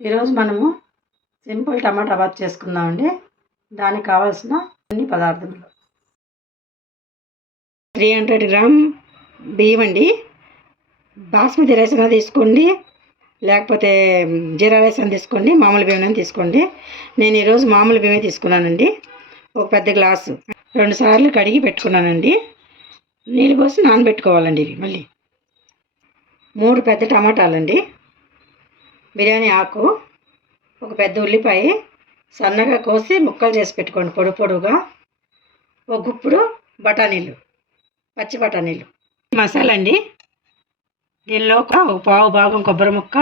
ఈరోజు మనము సింపుల్ టమాటా బాత్ చేసుకుందామండి. దానికి కావాల్సిన అన్ని పదార్థాలు 300 గ్రామ్ బియ్యం అండి. బాస్మతి రైస్ అయినా తీసుకోండి, లేకపోతే జీరా రైస్ అని తీసుకోండి, మామూలు బియ్యం తీసుకోండి. నేను ఈరోజు మామూలు బియ్యమే తీసుకున్నానండి. ఒక పెద్ద గ్లాసు 2 సార్లు కడిగి పెట్టుకున్నానండి. నీళ్ళు పోసి నానబెట్టుకోవాలండి. ఇవి మళ్ళీ 3 పెద్ద టమాటాలండి, బిర్యానీ ఆకు, ఒక పెద్ద ఉల్లిపాయ సన్నగా కోసి ముక్కలు చేసి పెట్టుకోండి పొడుగా. ఒక గుప్పుడు బఠానీలు, పచ్చి బఠానీలు. మసాలా అండి, దీనిలో ఒక పావు భాగం కొబ్బరి ముక్క,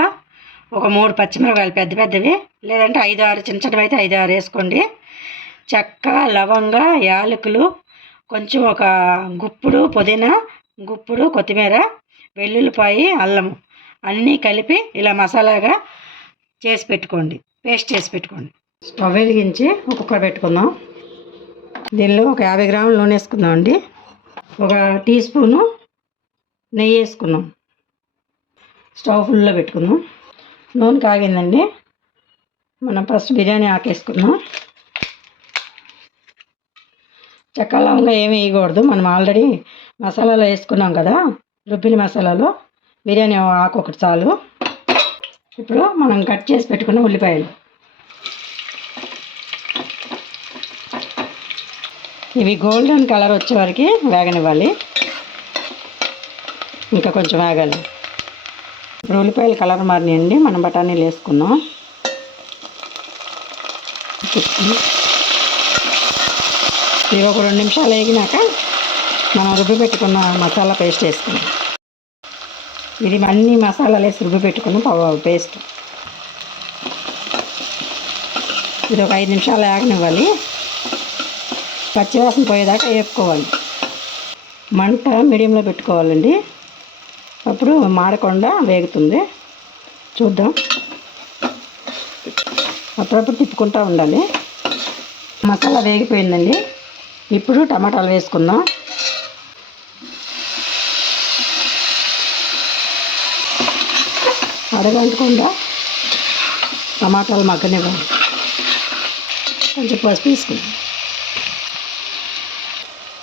ఒక 3 పచ్చిమిరపకాయలు పెద్దవి, లేదంటే 5-6 చిన్న అయితే 5-6 వేసుకోండి. చెక్క, లవంగ, యాలకులు, కొంచెం ఒక గుప్పుడు పుదీనా, గుప్పుడు కొత్తిమీర, వెల్లుల్లిపాయ, అల్లము అన్నీ కలిపి ఇలా మసాలాగా చేసి పెట్టుకోండి, పేస్ట్ చేసి పెట్టుకోండి. స్టవ్ వెలిగించి ఒక కుక్కర్ పెట్టుకుందాం. దీనిలో ఒక 50 గ్రాముల నూనె వేసుకుందాం అండి. ఒక టీ స్పూను నెయ్యి వేసుకుందాం. స్టవ్ ఫుల్లో పెట్టుకుందాం. నూనె కాగిందండి. మనం ఫస్ట్ బిర్యానీ ఆకు వేసుకుందాం. చెక్క లవంగా ఏమీ వేయకూడదు, మనం ఆల్రెడీ మసాలాలో వేసుకున్నాం కదా. రుబ్బిన మసాలాలో బిర్యానీ ఆకు ఒకటి చాలు. ఇప్పుడు మనం కట్ చేసి పెట్టుకున్న ఉల్లిపాయలు, ఇవి గోల్డెన్ కలర్ వచ్చే వరకు వేగనివ్వాలి. ఇంకా కొంచెం వేగాలి. ఇప్పుడు ఉల్లిపాయలు కలర్ మారినాయండి. మనం బఠానీలు వేసుకున్నాం. ఇవి ఒక 2 నిమిషాలు వేగినాక మనం రుబ్బి పెట్టుకున్న మసాలా పేస్ట్ వేసుకున్నాం. ఇది అన్ని మసాలాలు వేసి రుబ్బి పెట్టుకున్న పేస్ట్. ఇది ఒక 5 నిమిషాలు వేగనివ్వాలి. పచ్చివాసన పోయేదాకా వేపుకోవాలి. మంట మీడియంలో పెట్టుకోవాలండి, అప్పుడు మాడకుండా వేగుతుంది. చూద్దాం, అప్పుడప్పుడు తిప్పుకుంటూ ఉండాలి. మసాలా వేగిపోయిందండి. ఇప్పుడు టమాటాలు వేసుకుందాం. అడగంటకుండా టమాటాలు మగ్గనివ్వాలి. కొంచెం పసుపు వేసుకుందాం.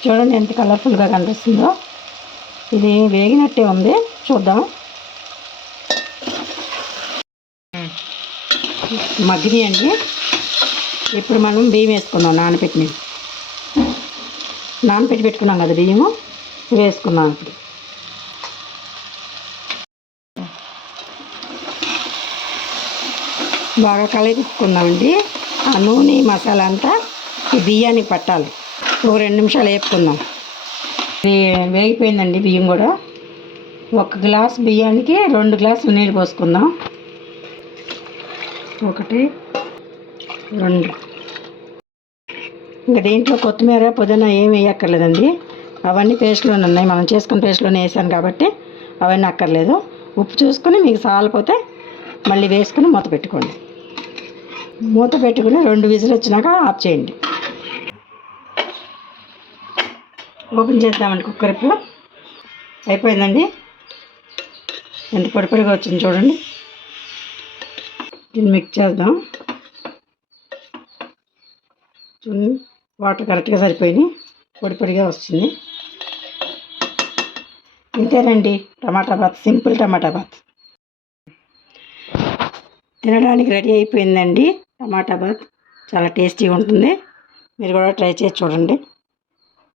చూడండి ఎంత కలర్ఫుల్గా కనిపిస్తుందో. ఇది వేగినట్టే ఉంది, చూద్దాం. మగ్గినాయండి. ఇప్పుడు మనం బియ్యం వేసుకుందాం. నానపెట్టి పెట్టుకున్నాం కదా బియ్యము, వేసుకున్నాం. ఇప్పుడు బాగా కలిపుకుందామండి. ఆ నూనె మసాలా అంతా ఈ బియ్యానికి పట్టాలి. ఒక 2 నిమిషాలు వేపుకుందాం. ఇది వేగిపోయిందండి బియ్యం కూడా. 1 గ్లాస్ బియ్యానికి 2 గ్లాసులు నీళ్ళు పోసుకుందాం. 1 2. ఇంకా దీంట్లో కొత్తిమీర పుదీనా ఏమి వేయక్కర్లేదండి. అవన్నీ పేస్ట్లోనే ఉన్నాయి. మనం చేసుకున్న పేస్ట్లోనే వేసాను కాబట్టి అవన్నీ అక్కర్లేదు. ఉప్పు చూసుకొని మీకు సాలిపోతే మళ్ళీ వేసుకుని మూత పెట్టుకోండి. మూత పెట్టుకుని 2 విజిల్ వచ్చినాక ఆఫ్ చేయండి. ఓపెన్ చేద్దామండి కుక్కర్. ఇప్పుడు అయిపోయిందండి. ఎంత పొడిగా వచ్చింది చూడండి. దీన్ని మిక్స్ చేద్దాం. చూడండి, వాటర్ కరెక్ట్గా సరిపోయినాయి, పొడిగా వస్తుంది. ఇంతేనండి టమాటా బాత్, సింపుల్ టమాటా బాత్. తినడానికి రెడీ అయిపోయిందండి టమాటా బాత్. చాలా టేస్టీగా ఉంటుంది. మీరు కూడా ట్రై చేసి చూడండి.